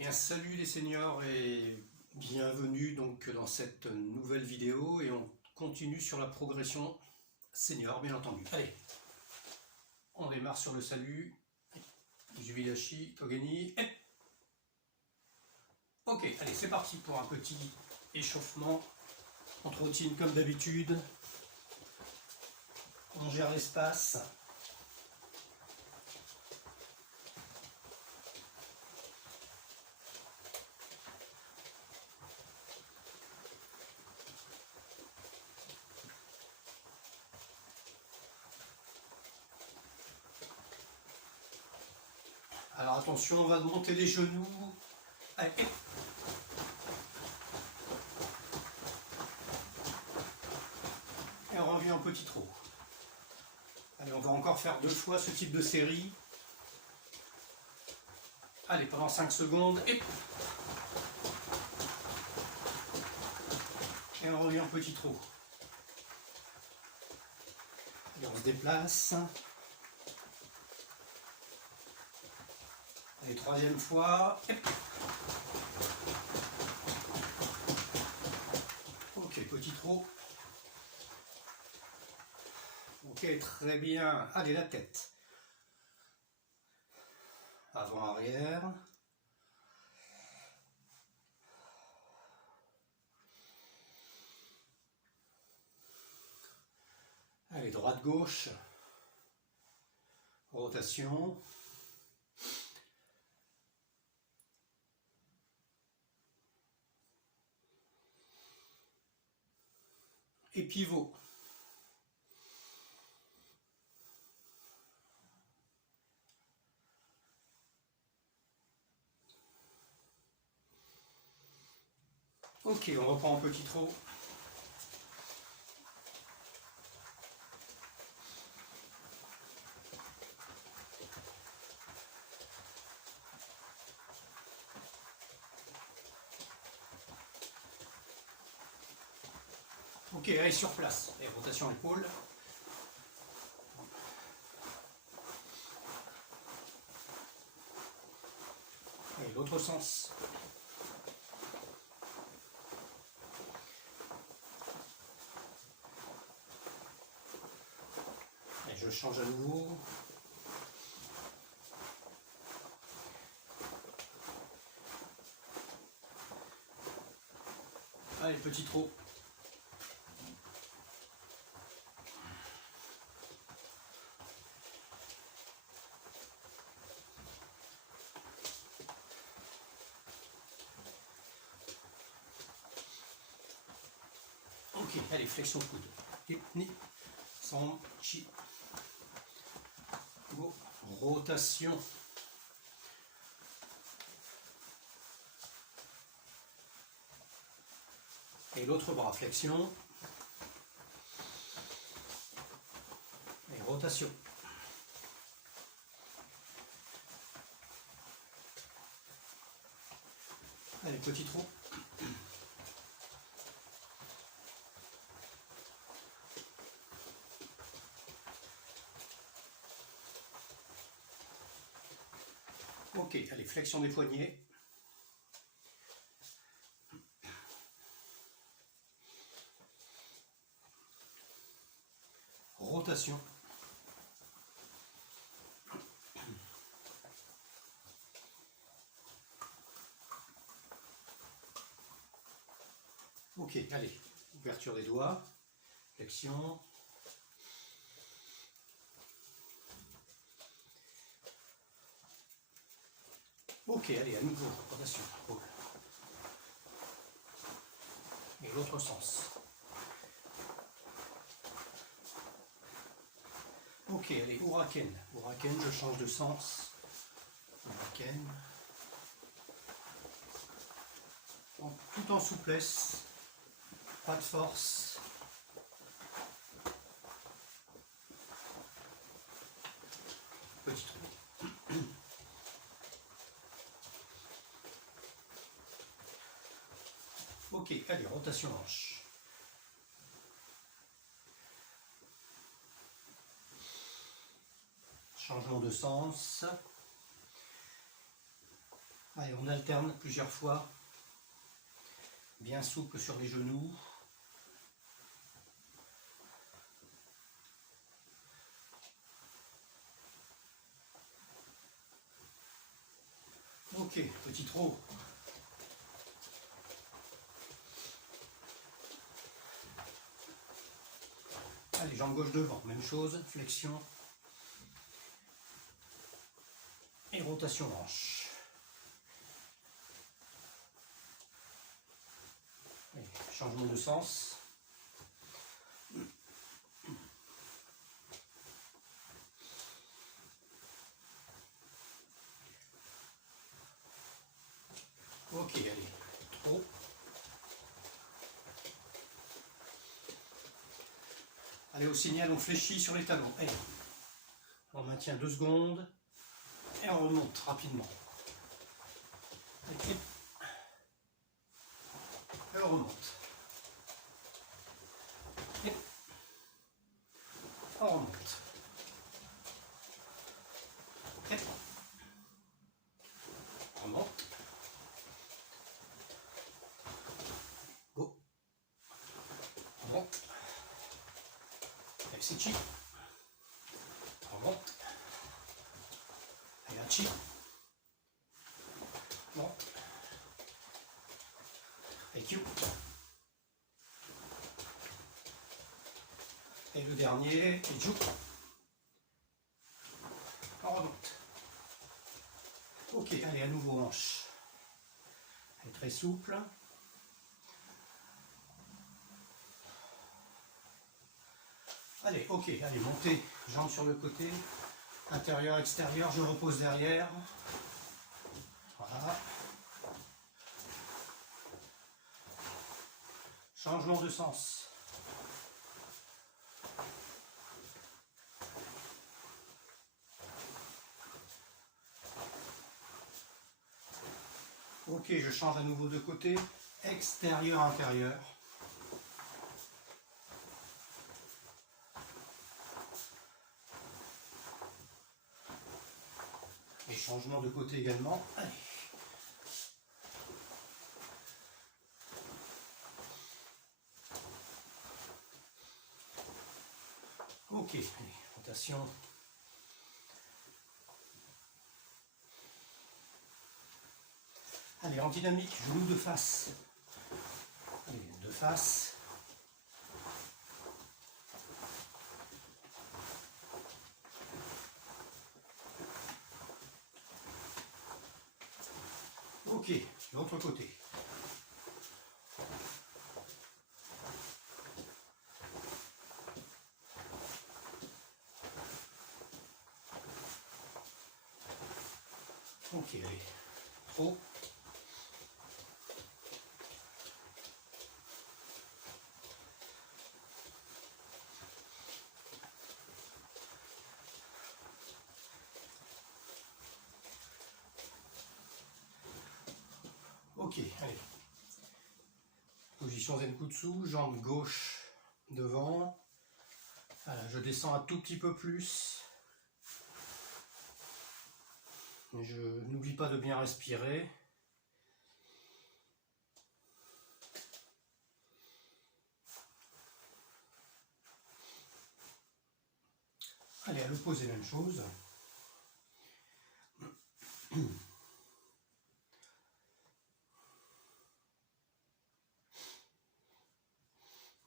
Bien, salut les seniors et bienvenue donc dans cette nouvelle vidéo et on continue sur la progression senior bien entendu. Allez, on démarre sur le salut. Jubilashi, Togeni. Ok, allez, c'est parti pour un petit échauffement. On trottine comme d'habitude. On gère l'espace. Alors attention, on va monter les genoux. Allez, et on revient en petit trot. Allez, on va encore faire 2 fois ce type de série. Allez, pendant 5 secondes. Et on revient en petit trot. Et on se déplace. Allez, 3e fois. Ok, petit trot. Ok, très bien. Allez, la tête. Avant, arrière. Allez, droite, gauche. Rotation. Et pivot. Ok, on reprend en petit trot. Ok, allez, sur place. Et rotation épaule. Et l'autre sens. Et je change à nouveau. Allez, petit trot. Ok, allez, flexion coude. Et ni, sans, chi. Go. Rotation. Et l'autre bras, flexion. Et rotation. Allez, petit trot. Ok, allez, flexion des poignets. Rotation. Ok, allez, ouverture des doigts, flexion. Ok, allez, à nouveau, rotation, épaule. Et l'autre sens. Ok, allez, Huraken. Huraken, je change de sens. Huraken. Tout en souplesse. Pas de force. Petit trou. Ok, allez, rotation hanche. Changement de sens. Allez, on alterne plusieurs fois. Bien souple sur les genoux. Ok, petit trot. Allez, jambe gauche devant, même chose, flexion. Et rotation hanche. Allez, changement de sens. Ok, allez, trop. Allez, au signal, on fléchit sur les talons. Allez. On maintient 2 secondes et on remonte rapidement. Et on remonte. Et on remonte. Et on remonte. Go. On remonte. Allez, c'est chi. On remonte. Allez, un chi. On remonte. Allez, Q. Et le dernier, et Jou. On remonte. Ok, allez, à nouveau hanche. Elle est très souple. Allez, ok, allez, montez, jambes sur le côté, intérieur, extérieur, je repose derrière. Voilà. Changement de sens. Ok, je change à nouveau de côté, extérieur, intérieur. Et changement de côté également. Allez. Ok, allez, rotation. Allez, en dynamique, genou de face. Allez, de face. Ok, l'autre côté. Ok, allez, trop. Ok, allez. Position Zenkutsu, jambe gauche devant. Voilà, je descends un tout petit peu plus. Je n'oublie pas de bien respirer. Allez, à l'opposé, même chose.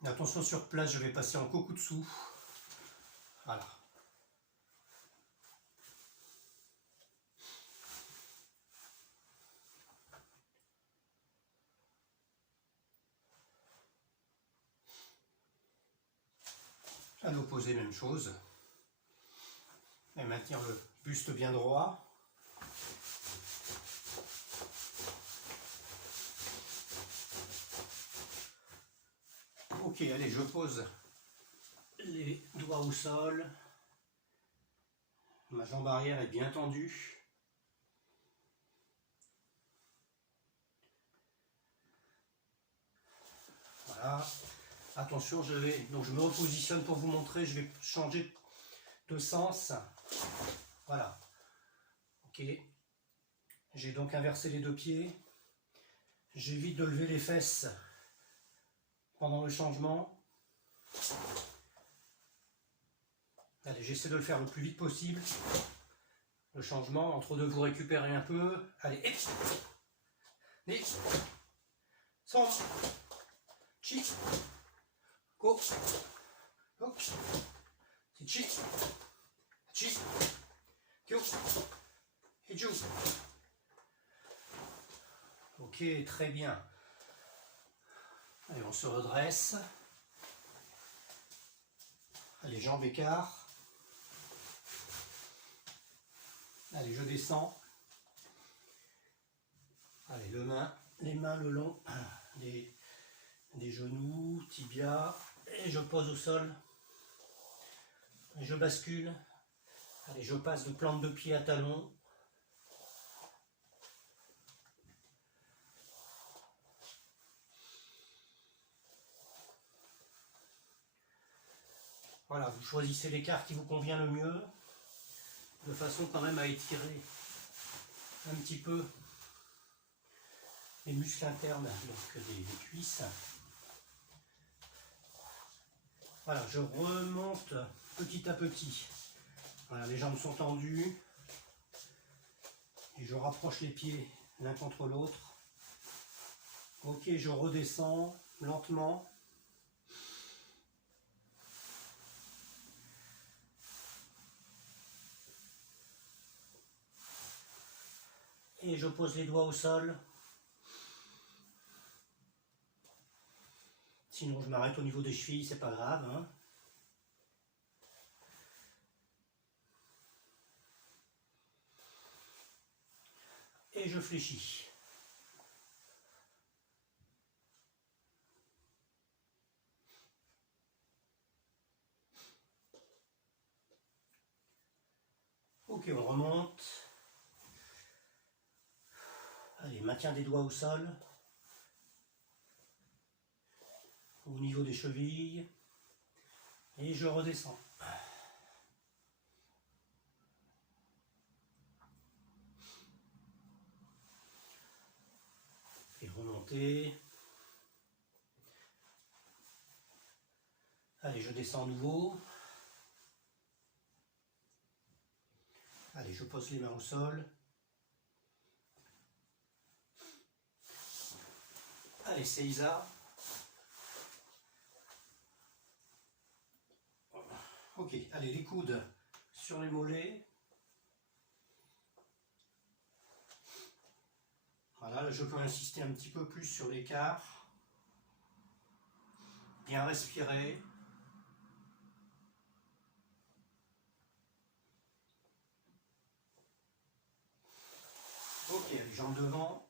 Attention sur place, je vais passer en kokutsu. Voilà. À l'opposé, même chose. Et maintenir le buste bien droit. Ok, allez, je pose les doigts au sol. Ma jambe arrière est bien tendue. Voilà. Attention, je me repositionne pour vous montrer, je vais changer de sens. Voilà. Ok. J'ai donc inversé les deux pieds. J'évite de lever les fesses pendant le changement. Allez, j'essaie de le faire le plus vite possible. Le changement, entre deux, vous récupérez un peu. Allez, et son, chi, go, go, chi, chi, kyo, et ju. Ok, très bien. Allez, on se redresse. Allez, jambes écart. Allez, je descends. Allez, les mains le long des genoux, tibia. Et je pose au sol. Et je bascule. Allez, je passe de plante de pied à talon. Voilà, vous choisissez l'écart qui vous convient le mieux, de façon quand même à étirer un petit peu les muscles internes donc des cuisses. Voilà, je remonte petit à petit. Voilà, les jambes sont tendues. Et je rapproche les pieds l'un contre l'autre. Ok, je redescends lentement. Et je pose les doigts au sol. Sinon je m'arrête au niveau des chevilles, c'est pas grave, hein. Et je fléchis. Ok, on remonte. Allez, maintien des doigts au sol. Au niveau des chevilles. Et je redescends. Et remonter. Allez, je descends à nouveau. Allez, je pose les mains au sol. Allez, Seiza. Ok, allez, les coudes sur les mollets. Voilà, là, je peux insister un petit peu plus sur l'écart. Bien respirer. Ok, les jambes devant.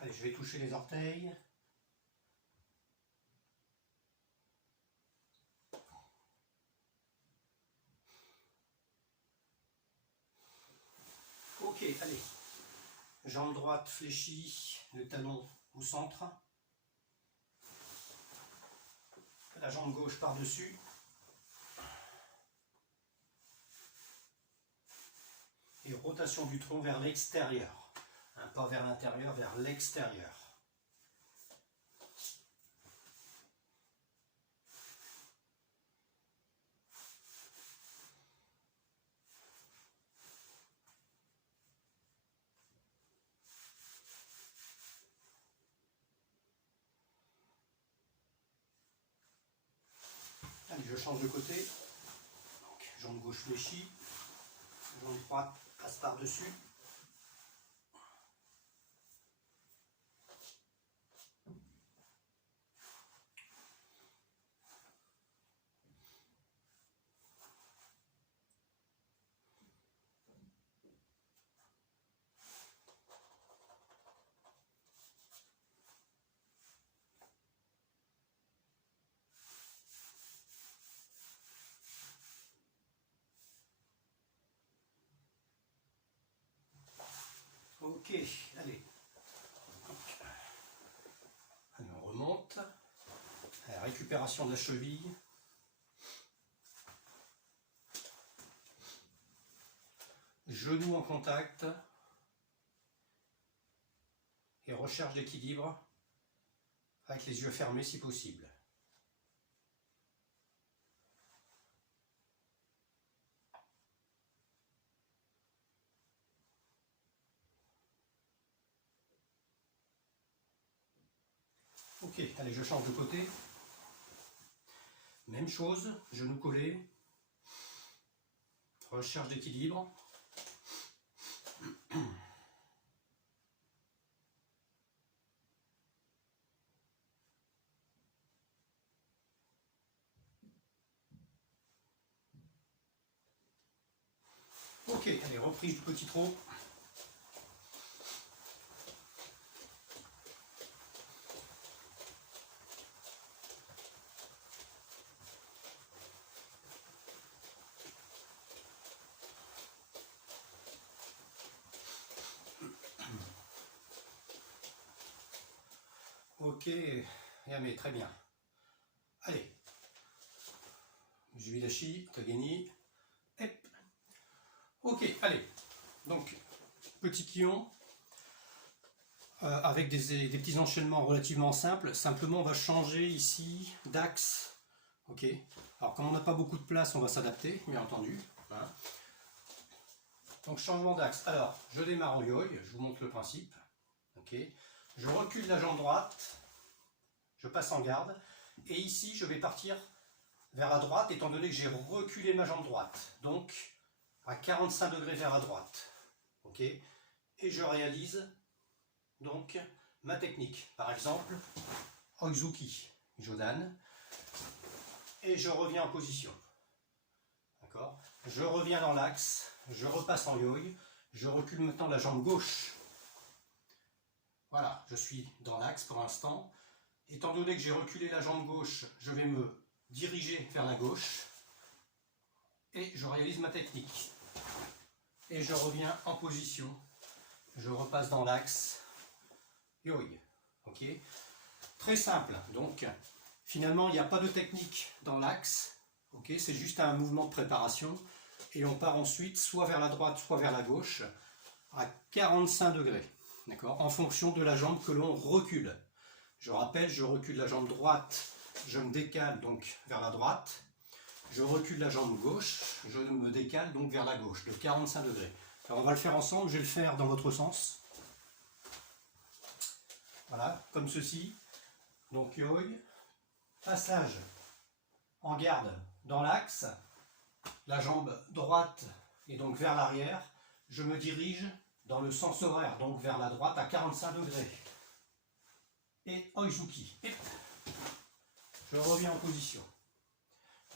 Allez, je vais toucher les orteils. Ok, allez. Jambe droite fléchie, le talon au centre. La jambe gauche par-dessus. Et rotation du tronc vers l'extérieur. Pas vers l'intérieur, vers l'extérieur. Allez, je change de côté. Donc, jambe gauche fléchie. Jambe droite passe par-dessus. Ok, allez. Allez, on remonte. Allez, récupération de la cheville. Genoux en contact. Et recherche d'équilibre avec les yeux fermés si possible. Ok, allez, je change de côté. Même chose, genoux collés. Recherche d'équilibre. Ok, allez, reprise du petit trot. Ok, mais très bien. Allez, Jubilashi, Togeni. Hop. Ok, allez. Donc, petit quillon. Avec des petits enchaînements relativement simples. Simplement, on va changer ici d'axe. Ok. Alors, comme on n'a pas beaucoup de place, on va s'adapter, bien entendu. Hein. Donc, changement d'axe. Alors, je démarre en yo-yo. Je vous montre le principe. Ok. Je recule la jambe droite. Je passe en garde. Et ici, je vais partir vers la droite, étant donné que j'ai reculé ma jambe droite. Donc, à 45 degrés vers la droite. Ok. Et je réalise donc ma technique. Par exemple, Oizuki, Jodan. Et je reviens en position. D'accord. Je reviens dans l'axe. Je repasse en yo-yo. Je recule maintenant la jambe gauche. Voilà, je suis dans l'axe pour l'instant. Étant donné que j'ai reculé la jambe gauche, je vais me diriger vers la gauche. Et je réalise ma technique. Et je reviens en position. Je repasse dans l'axe. Yo-yo. Ok. Très simple. Donc, finalement, il n'y a pas de technique dans l'axe. Ok. C'est juste un mouvement de préparation. Et on part ensuite soit vers la droite, soit vers la gauche, à 45 degrés. D'accord. En fonction de la jambe que l'on recule. Je rappelle, je recule la jambe droite, je me décale donc vers la droite. Je recule la jambe gauche, je me décale donc vers la gauche, de 45 degrés. Alors on va le faire ensemble, je vais le faire dans votre sens. Voilà, comme ceci. Donc yo, passage en garde dans l'axe, la jambe droite est donc vers l'arrière. Je me dirige dans le sens horaire, donc vers la droite à 45 degrés. Et Oizuki. Je reviens en position.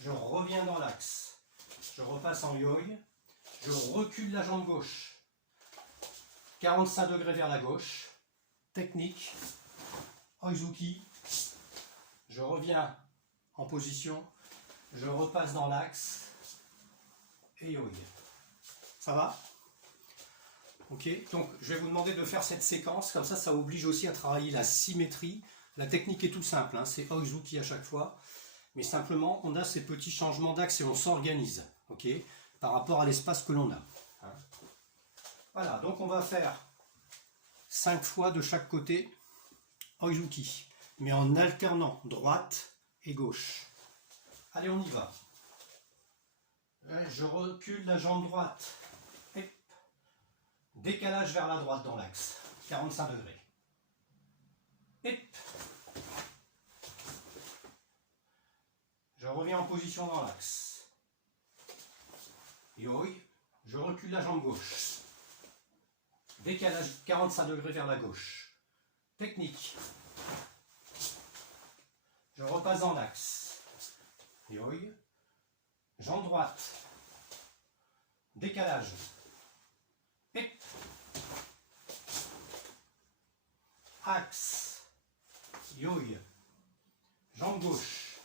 Je reviens dans l'axe. Je repasse en yo-yo. Je recule la jambe gauche. 45 degrés vers la gauche. Technique. Oizuki. Je reviens en position. Je repasse dans l'axe. Et yo-yo. Ça va? Ok, donc je vais vous demander de faire cette séquence, comme ça oblige aussi à travailler la symétrie. La technique est tout simple, hein, c'est Oizuki à chaque fois, mais simplement on a ces petits changements d'axe et on s'organise, ok, par rapport à l'espace que l'on a. Hein. Voilà, donc on va faire 5 fois de chaque côté Oizuki, mais en alternant droite et gauche. Allez, on y va. Je recule la jambe droite. Décalage vers la droite dans l'axe, 45 degrés. Et je reviens en position dans l'axe. Yo, je recule la jambe gauche. Décalage 45 degrés vers la gauche. Technique. Je repasse dans l'axe. Yo, jambe droite. Décalage. Et axe, yo-yo, jambe gauche,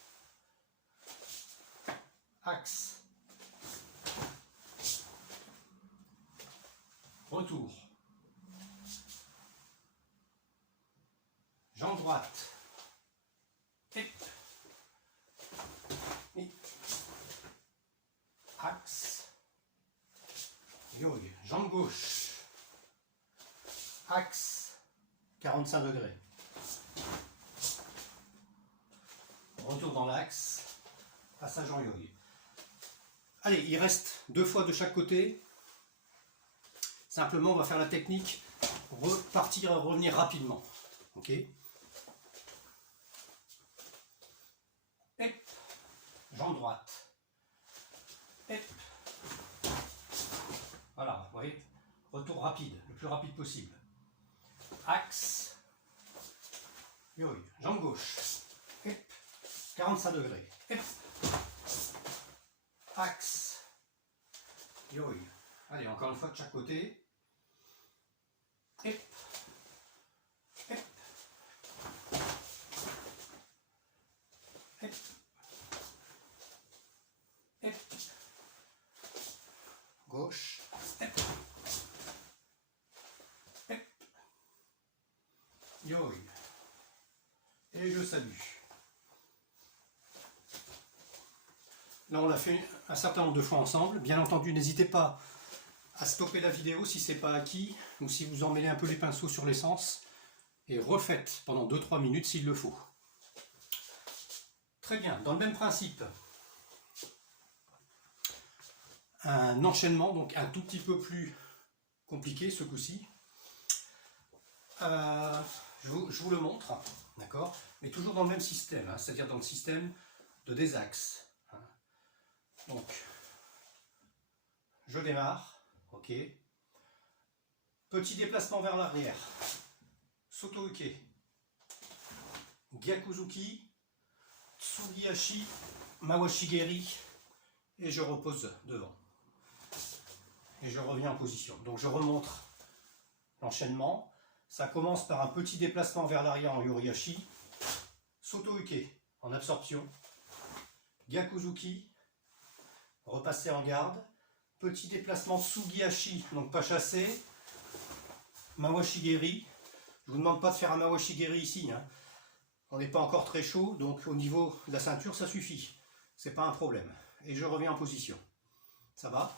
axe, retour, jambe droite, et axe, Yoi. Jambe gauche. Axe. 45 degrés. Retour dans l'axe. Passage en yogi. Allez, il reste 2 fois de chaque côté. Simplement, on va faire la technique. Repartir et revenir rapidement. Ok. Hop. Jambe droite. Hop. Voilà, vous voyez. Retour rapide, le plus rapide possible. Axe. Yoï. Jambe gauche. Hop. 45 degrés. Hop. Axe. Yoï. Allez, encore une fois de chaque côté. Hop. Hop. Hop. Hop. Gauche. Hop. Hop. Yoï. Et je salue. Là, on l'a fait un certain nombre de fois ensemble. Bien entendu, n'hésitez pas à stopper la vidéo si ce n'est pas acquis ou si vous emmêlez un peu les pinceaux sur l'essence et refaites pendant 2-3 minutes s'il le faut. Très bien, dans le même principe, un enchaînement, donc un tout petit peu plus compliqué ce coup-ci. Je vous le montre, d'accord, mais toujours dans le même système, hein, c'est-à-dire dans le système de des axes. Donc, je démarre, ok. Petit déplacement vers l'arrière, Soto Uke, Gyakuzuki, Tsugihashi, Mawashigeri, et je repose devant. Et je reviens en position. Donc je remontre l'enchaînement. Ça commence par un petit déplacement vers l'arrière en Yorihashi, Soto Uke en absorption, Gyakuzuki, repasser en garde, petit déplacement Tsugihashi, donc pas chassé, Mawashigeri. Je ne vous demande pas de faire un Mawashigeri ici, hein. On n'est pas encore très chaud, donc au niveau de la ceinture ça suffit, c'est pas un problème. Et je reviens en position, ça va.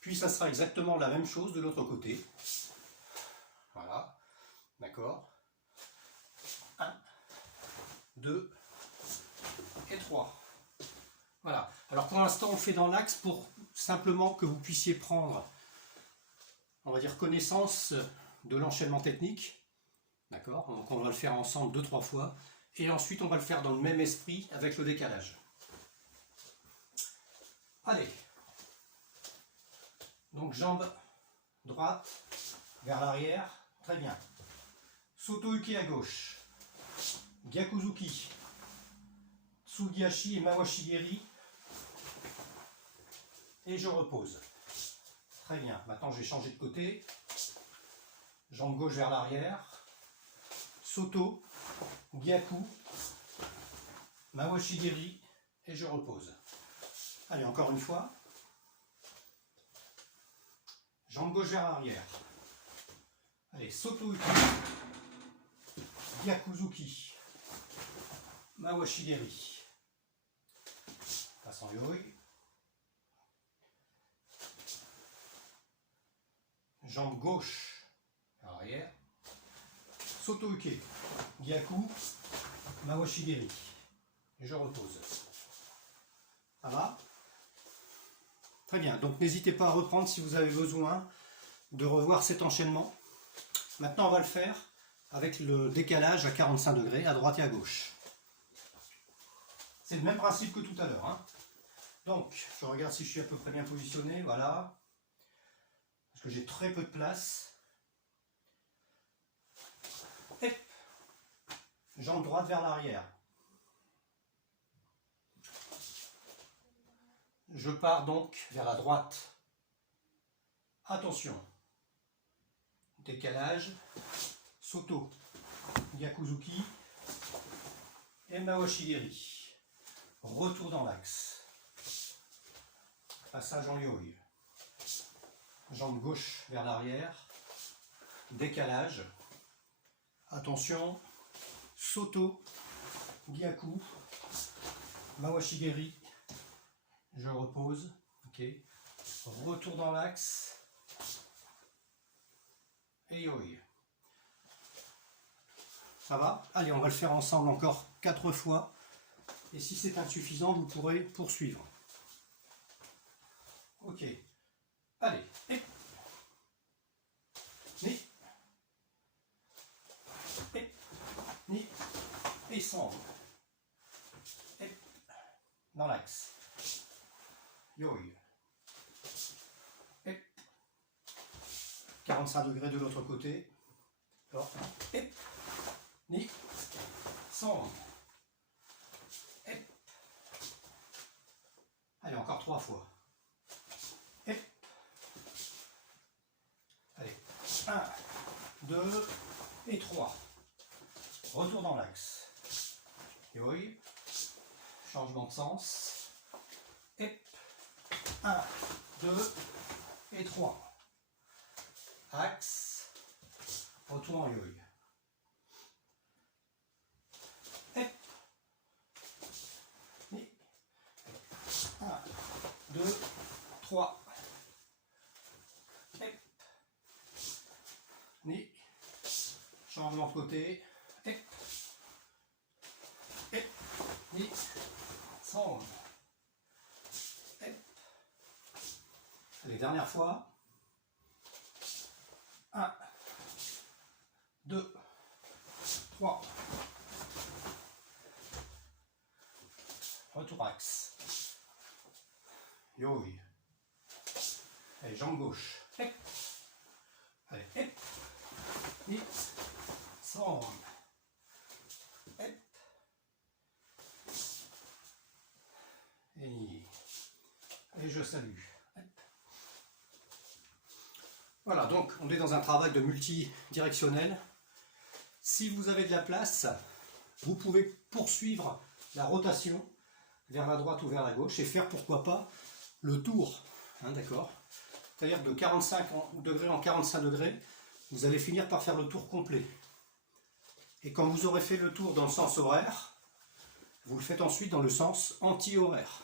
Puis ça sera exactement la même chose de l'autre côté. Voilà, d'accord. 1, 2 et 3. Voilà. Alors pour l'instant, on le fait dans l'axe pour simplement que vous puissiez prendre, on va dire, connaissance de l'enchaînement technique. D'accord. Donc on va le faire ensemble 2-3 fois. Et ensuite, on va le faire dans le même esprit avec le décalage. Allez. Donc jambe droite vers l'arrière. Très bien. Soto Uke à gauche. Gyakuzuki. Tsugihashi et Mawashigeri. Et je repose. Très bien. Maintenant, je vais changer de côté. Jambe gauche vers l'arrière. Soto, Gyaku, Mawashigeri. Et je repose. Allez, encore une fois. Jambe gauche vers l'arrière. Allez, Soto Uke. Gyakuzuki. Mawashigeri. Passe en yoi. Jambe gauche vers l'arrière. Soto Uke. Gyaku. Mawashigeri. Et je repose. Ça va? Très bien. Donc n'hésitez pas à reprendre si vous avez besoin de revoir cet enchaînement. Maintenant, on va le faire avec le décalage à 45 degrés, à droite et à gauche. C'est le même principe que tout à l'heure, hein. Donc, je regarde si je suis à peu près bien positionné, voilà. Parce que j'ai très peu de place. Et jambe droite vers l'arrière. Je pars donc vers la droite. Attention. Décalage. Soto. Gyakuzuki. Et Mawashigeri. Retour dans l'axe. Passage en yoi. Jambe gauche vers l'arrière. Décalage. Attention. Soto. Gyaku. Mawashigeri. Je repose. Ok. Retour dans l'axe. et yoï. Ça va? Allez, on va le faire ensemble encore 4 fois. Et si c'est insuffisant, vous pourrez poursuivre. Ok. Allez. Et. Ni. Et. Ni. Et sombre. Et. Dans l'axe. Yoï. Et. 45 degrés de l'autre côté. Alors, et. Ni. Sombre. Et. Allez, encore 3 fois. Et. Allez. 1, 2 et 3. Retour dans l'axe. Yoï. Changement de sens. Et. 1, 2 et 3. Axe. Retour en yoï. Et. 1, 2, 3. Et. Ni. Changement de côté. Et. Et. Ni. Sombre. Et. Allez, dernière fois. 1, 2, 3. Retour axe. Yoï. Allez, jambe gauche. Hep. Allez, hep. Ni. Sombre. Hep. Et ni. Et je salue. Hep. Voilà, donc on est dans un travail de multidirectionnel. Si vous avez de la place, vous pouvez poursuivre la rotation vers la droite ou vers la gauche et faire pourquoi pas le tour, hein, d'accord? C'est-à-dire de 45 degrés en 45 degrés, vous allez finir par faire le tour complet. Et quand vous aurez fait le tour dans le sens horaire, vous le faites ensuite dans le sens anti-horaire.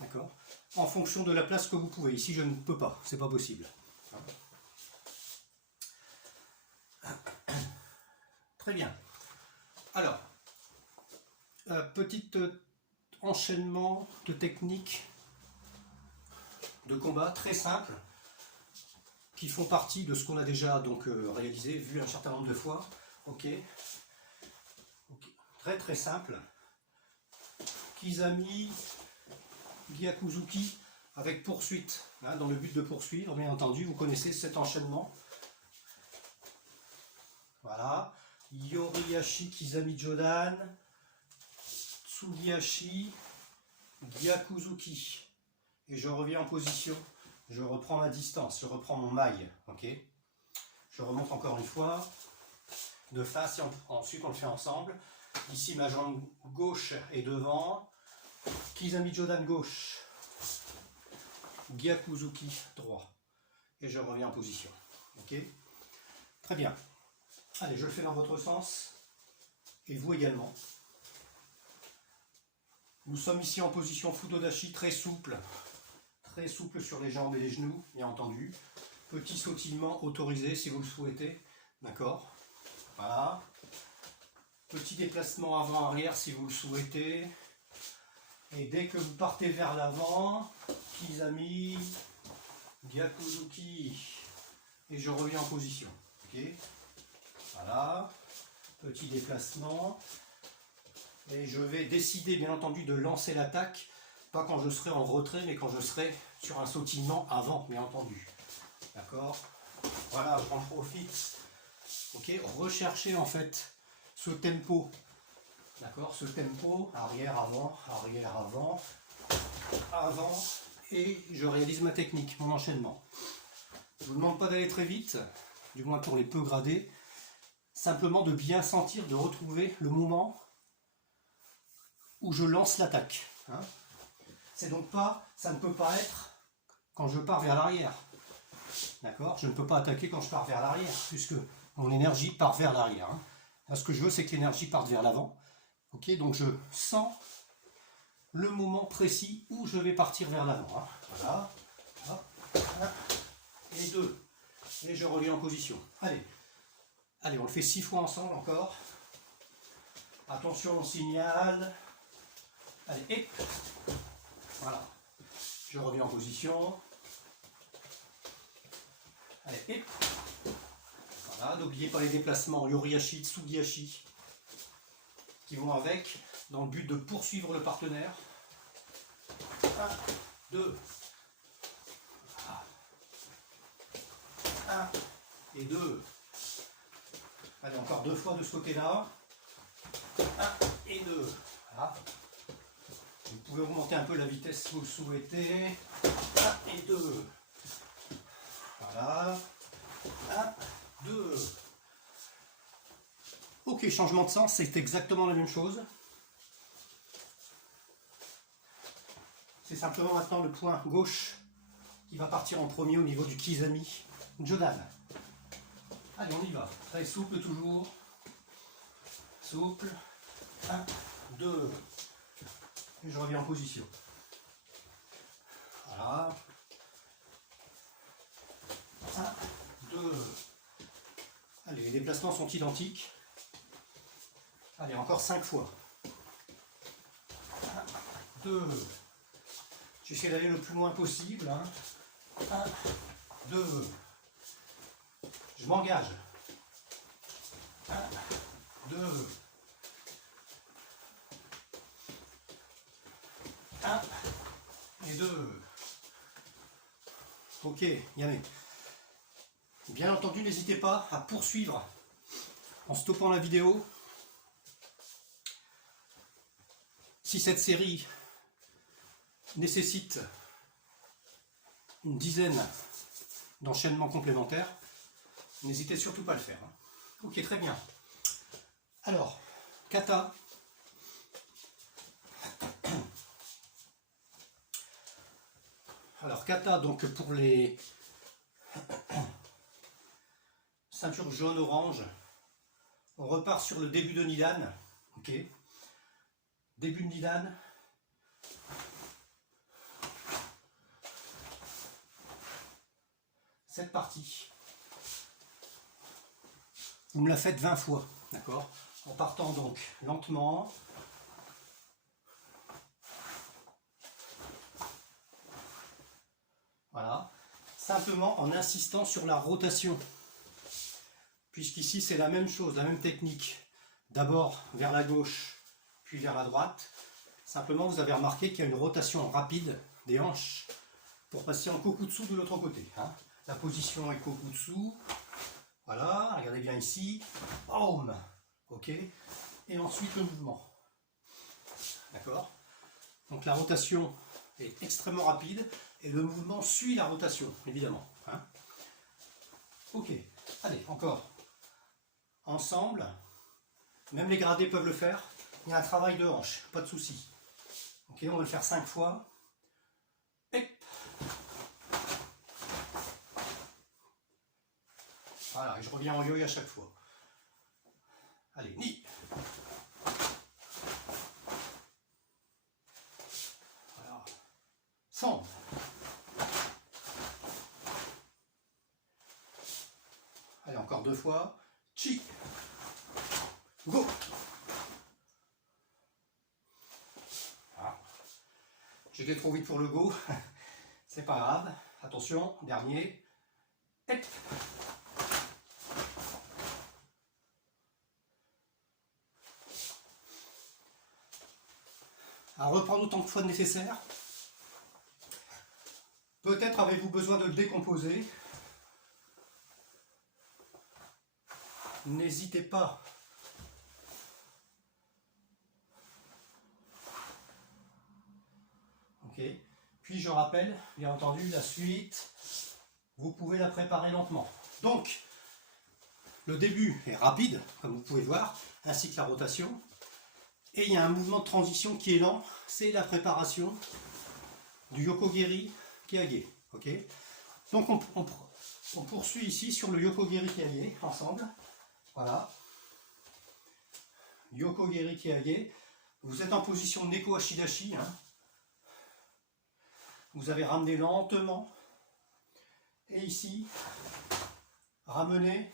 D'accord? En fonction de la place que vous pouvez. Ici, je ne peux pas, c'est pas possible. Très bien. Alors, petit enchaînement de techniques de combat très simples qui font partie de ce qu'on a déjà donc réalisé, vu un certain nombre de fois. Ok. Très très simple. Kizami, Gyakuzuki avec poursuite, hein, dans le but de poursuivre, bien entendu. Vous connaissez cet enchaînement. Voilà. Yorihashi, Kizami Jodan, Tsugihashi, Gyakuzuki. Et je reviens en position. Je reprends ma distance, je reprends mon maille. Ok. Je remonte encore une fois. De face et ensuite on le fait ensemble. Ici ma jambe gauche est devant. Kizami Jodan gauche. Gyakuzuki droit. Et je reviens en position. Ok. Très bien. Allez, je le fais dans votre sens. Et vous également. Nous sommes ici en position Futodashi très souple. Très souple sur les jambes et les genoux, bien entendu. Petit sautillement autorisé si vous le souhaitez. D'accord. Voilà. Petit déplacement avant-arrière si vous le souhaitez. Et dès que vous partez vers l'avant, Kizami, Gyakuzuki. Et je reviens en position. Ok. Voilà, petit déplacement, et je vais décider bien entendu de lancer l'attaque, pas quand je serai en retrait, mais quand je serai sur un sautillement avant, bien entendu. D'accord? Voilà, j'en profite. Ok, recherchez en fait ce tempo. D'accord? Ce tempo, arrière, avant, avant, et je réalise ma technique, mon enchaînement. Je ne vous demande pas d'aller très vite, du moins pour les peu gradés. Simplement de bien sentir, de retrouver le moment où je lance l'attaque. Hein. C'est donc pas, ça ne peut pas être quand je pars vers l'arrière. D'accord? Je ne peux pas attaquer quand je pars vers l'arrière, puisque mon énergie part vers l'arrière. Hein. Là, ce que je veux, c'est que l'énergie parte vers l'avant. Ok? Donc je sens le moment précis où je vais partir vers l'avant. Hein. Voilà. Hop. 1 et 2. et je reviens en position. Allez, allez, on le fait 6 fois ensemble encore. Attention au signal. Allez, hip. Voilà. Je reviens en position. Allez, hip. Voilà, n'oubliez pas les déplacements Yoriashi, Tsugiyashi qui vont avec, dans le but de poursuivre le partenaire. 1, 2. 1 et 2. Allez, encore 2 fois de ce côté-là. 1 et 2. Voilà. Vous pouvez augmenter un peu la vitesse si vous le souhaitez. 1 et 2. Voilà. 1, 2. Ok, changement de sens, c'est exactement la même chose. C'est simplement maintenant le point gauche qui va partir en premier au niveau du Kizami Jodan. Allez, on y va. Très souple toujours. Souple. 1, 2. Et je reviens en position. Voilà. 1, 2. Allez, les déplacements sont identiques. Allez, encore 5 fois. 1, 2. J'essaie d'aller le plus loin possible. 1, 2. Je m'engage. 1, 2. 1 et 2. Ok, Yamé. Bien entendu, n'hésitez pas à poursuivre en stoppant la vidéo. Si cette série nécessite une dizaine d'enchaînements complémentaires, n'hésitez surtout pas à le faire. Ok, très bien. Alors, kata. Alors, kata, donc pour les ceintures jaune-orange, on repart sur le début de Nidan. Ok. Début de Nidan. Cette partie, vous me la faites 20 fois, d'accord? En partant donc lentement. Voilà. Simplement en insistant sur la rotation. Puisqu'ici c'est la même chose, la même technique. D'abord vers la gauche, puis vers la droite. Simplement vous avez remarqué qu'il y a une rotation rapide des hanches pour passer en kokutsu de l'autre côté. Hein. La position est kokutsu. Voilà, regardez bien ici. Boum. Ok. Et ensuite le mouvement. D'accord. Donc la rotation est extrêmement rapide et le mouvement suit la rotation, évidemment. Hein. Ok. Allez, encore. Ensemble. Même les gradés peuvent le faire. Il y a un travail de hanche, pas de souci. Ok, on va le faire 5 fois. Et voilà, et je reviens en yo-yo à chaque fois. Allez, ni. Voilà. 100. Allez, encore 2 fois. Chi. Go. Voilà. J'étais trop vite pour le go. C'est pas grave. Attention, dernier. Et. À reprendre autant de fois nécessaire. Peut-être avez-vous besoin de le décomposer. N'hésitez pas. Ok. Puis je rappelle, bien entendu, la suite, vous pouvez la préparer lentement. Donc, le début est rapide, comme vous pouvez voir, ainsi que la rotation. Et il y a un mouvement de transition qui est lent, c'est la préparation du Yokogiri Kyage. Okay. Donc on poursuit ici sur le Yokogiri Kyage ensemble. Voilà. Yokogiri Kyage. Vous êtes en position Neko Ashidashi. Hein. Vous avez ramené lentement. Et ici, ramener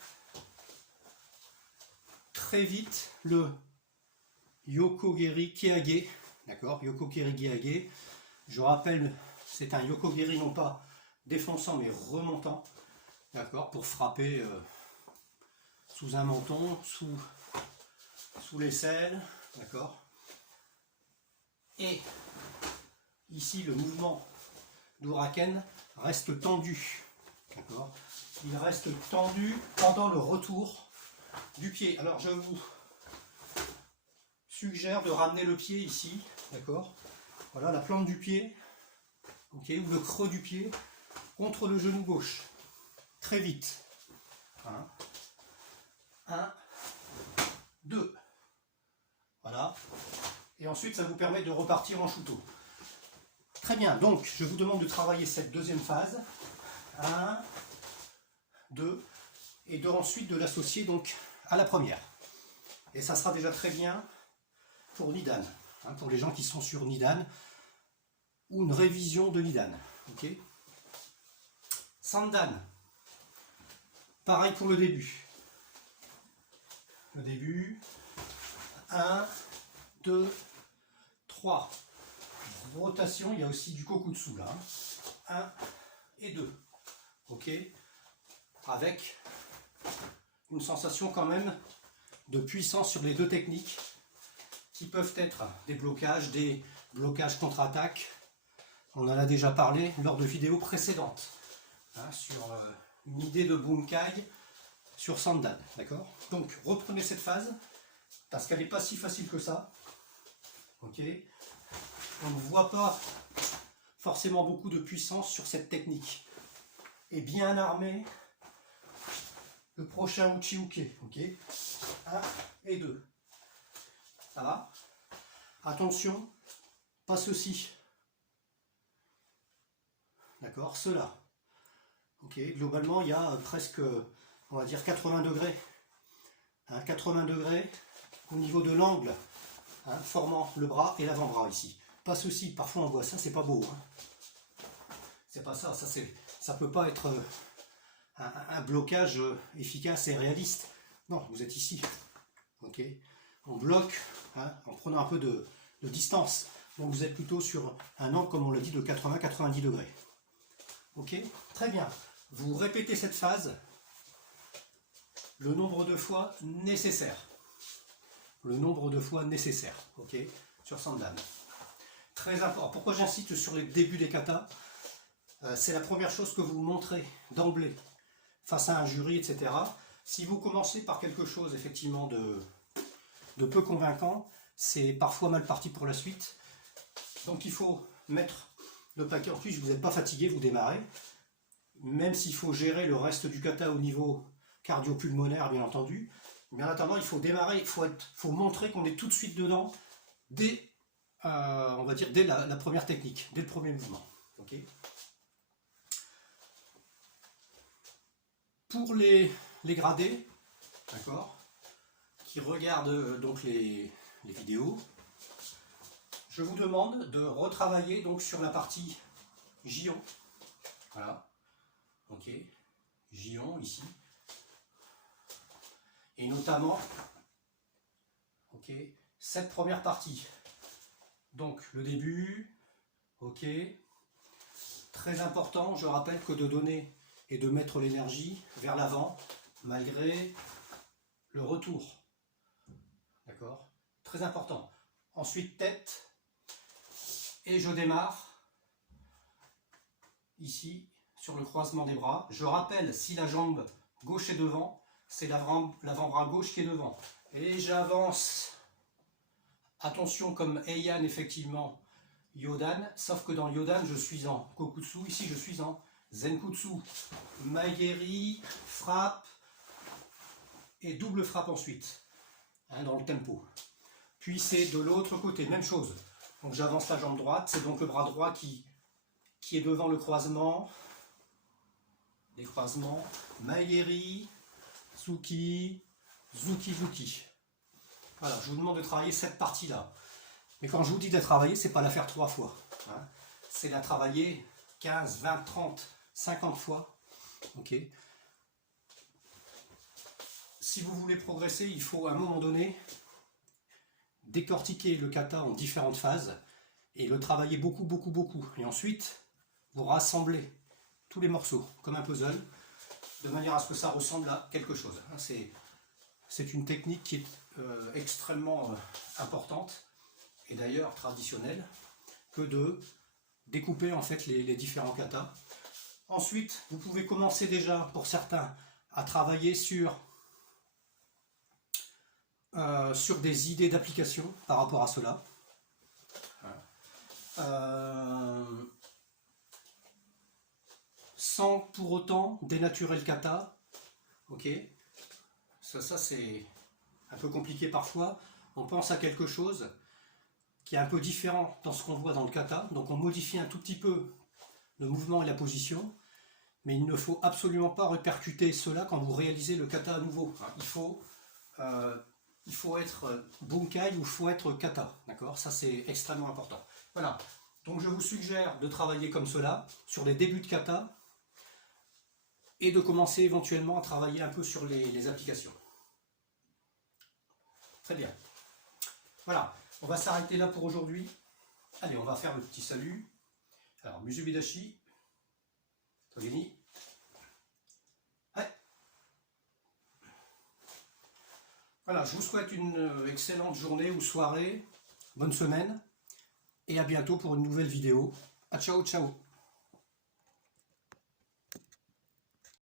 très vite le Yokogiri Kihage. D'accord, Yokogiri Kihage. Je rappelle, c'est un Yokogiri non pas défonçant mais remontant. D'accord, pour frapper sous un menton, sous l'aisselle. D'accord. Et ici, le mouvement d'Uraken reste tendu. D'accord. Il reste tendu pendant le retour du pied. Alors, je vous suggère de ramener le pied ici. D'accord. Voilà, la plante du pied, ok, ou le creux du pied contre le genou gauche. Très vite. 1, 2. Voilà. Et ensuite, ça vous permet de repartir en shuto. Très bien. Donc, je vous demande de travailler cette deuxième phase. 1, 2. Et ensuite de l'associer donc à la première. Et ça sera déjà très bien pour Nidan. Pour les gens qui sont sur Nidan. Ou une révision de Nidan. Ok. Sandan. Pareil pour le début. Le début. 1, 2, 3. Rotation, il y a aussi du kokutsu là. 1 et 2. Ok. Avec une sensation quand même de puissance sur les deux techniques qui peuvent être des blocages contre-attaque. On en a déjà parlé lors de vidéos précédentes sur une idée de bunkai sur Sandan. D'accord. Donc reprenez cette phase parce qu'elle n'est pas si facile que ça. Ok. On ne voit pas forcément beaucoup de puissance sur cette technique. Et bien armé, le prochain Uchi-uke. Ok. 1 et 2. Ça va? Attention, pas ceci. D'accord, cela. Ok, globalement, il y a presque, on va dire 80 degrés. 80 degrés au niveau de l'angle, formant le bras et l'avant-bras ici. Pas ceci, parfois on voit ça, c'est pas beau. C'est pas ça, ça peut pas être un blocage efficace et réaliste. Non, vous êtes ici. Ok, on bloque en prenant un peu de distance. Donc vous êtes plutôt sur un angle, comme on l'a dit, de 80-90 degrés. Ok, très bien. Vous répétez cette phase le nombre de fois nécessaire. Le nombre de fois nécessaire, ok, sur Sandan. Très important. Pourquoi j'insiste sur les débuts des katas? C'est la première chose que vous montrez d'emblée face à un jury, etc. Si vous commencez par quelque chose effectivement de peu convaincant, c'est parfois mal parti pour la suite. Donc il faut mettre le paquet. En plus, vous n'êtes pas fatigué, vous démarrez. Même s'il faut gérer le reste du kata au niveau cardio-pulmonaire, bien entendu. Mais en attendant, il faut démarrer, il faut montrer qu'on est tout de suite dedans dès, on va dire, dès la première technique, dès le premier mouvement. Okay. Pour les gradés, d'accord, qui regardent donc les vidéos, je vous demande de retravailler donc sur la partie Gion. Voilà. Ok. Gion ici. Et notamment, ok, cette première partie. Donc le début, ok. Très important, je rappelle que de donner et de mettre l'énergie vers l'avant, malgré le retour. D'accord? Très important. Ensuite, tête. Et je démarre ici sur le croisement des bras. Je rappelle, si la jambe gauche est devant, c'est l'avant-bras gauche qui est devant. Et j'avance. Attention, comme Heian, effectivement, Yodan, sauf que dans Yodan, je suis en Kokutsu. Ici, je suis en Zenkutsu. Maegeri, frappe et double frappe ensuite, dans le tempo. Puis c'est de l'autre côté, même chose. Donc j'avance la jambe droite, c'est donc le bras droit qui est devant le croisement. Les croisements, Maegeri, Tsuki, Zuki, Zuki. Voilà, je vous demande de travailler cette partie-là. Mais quand je vous dis de la travailler, c'est pas la faire 3 fois. C'est la travailler 15, 20, 30, 50 fois. Ok. si vous voulez progresser, il faut à un moment donné décortiquer le kata en différentes phases et le travailler beaucoup. Et ensuite, vous rassemblez tous les morceaux comme un puzzle de manière à ce que ça ressemble à quelque chose. C'est une technique qui est extrêmement importante et d'ailleurs traditionnelle que de découper en fait les différents katas. Ensuite, vous pouvez commencer déjà, pour certains, à travailler sur des idées d'application par rapport à cela. Sans pour autant dénaturer le kata. Ok, ça c'est un peu compliqué parfois. On pense à quelque chose qui est un peu différent dans ce qu'on voit dans le kata. Donc on modifie un tout petit peu le mouvement et la position. Mais il ne faut absolument pas répercuter cela quand vous réalisez le kata à nouveau. Il faut être bunkai ou il faut être kata. D'accord ? Ça c'est extrêmement important. Voilà. Donc je vous suggère de travailler comme cela, sur les débuts de kata, et de commencer éventuellement à travailler un peu sur les applications. Très bien. Voilà, on va s'arrêter là pour aujourd'hui. Allez, on va faire le petit salut. Alors, Musubidashi, Togeni. Ouais. Voilà, je vous souhaite une excellente journée ou soirée, bonne semaine, et à bientôt pour une nouvelle vidéo. A ciao, ciao.